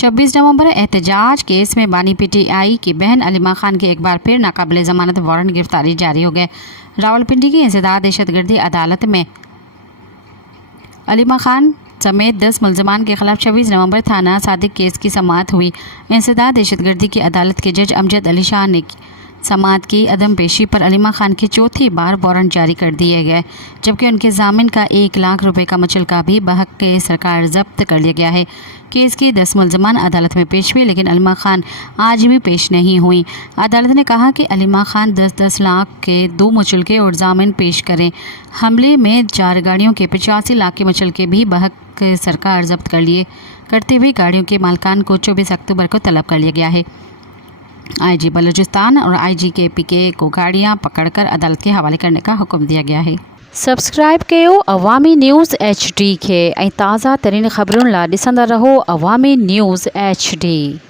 26 नवंबर एहतजाज केस में बानी PTI की बहन अलीमा खान की एक बार फिर नाकाबिले ज़मानत वारंट गिरफ्तारी जारी हो गए। रावलपिंडी की इंसदाद दहशतगर्दी अदालत में अलीमा खान समेत 10 मुलजमान के खिलाफ 26 नवंबर थाना सादिक केस की समाअत हुई। इंसदाद दहशतगर्दी की अदालत के जज अमजद अली शाह ने समाअत की अदम पेशी पर अलीमा खान की चौथी बार वारंट जारी कर दिए गए, जबकि उनके जामिन का 1 लाख रुपए का मुचलका भी बहक के सरकार जब्त कर लिया गया है। केस की 10 मुलजमान अदालत में पेश हुई, लेकिन अलीमा खान आज भी पेश नहीं हुई। अदालत ने कहा कि अलीमा खान 10-10 लाख के 2 मुचलके और जामिन पेश करें। हमले में 4 गाड़ियों के 85 लाख के मुचलके भी बहक सरकार जब्त करते हुए गाड़ियों के मालकान को 24 अक्टूबर को तलब कर लिया गया है। IG बलूचिस्तान और IG KPK को गाड़ियां पकड़कर अदालत के हवाले करने का हुक्म दिया गया है। सब्सक्राइब कयो अवामी न्यूज़ HD के ताज़ा तरीन ख़बरुन ला ॾिसंदा रहो अवामी न्यूज़ HD।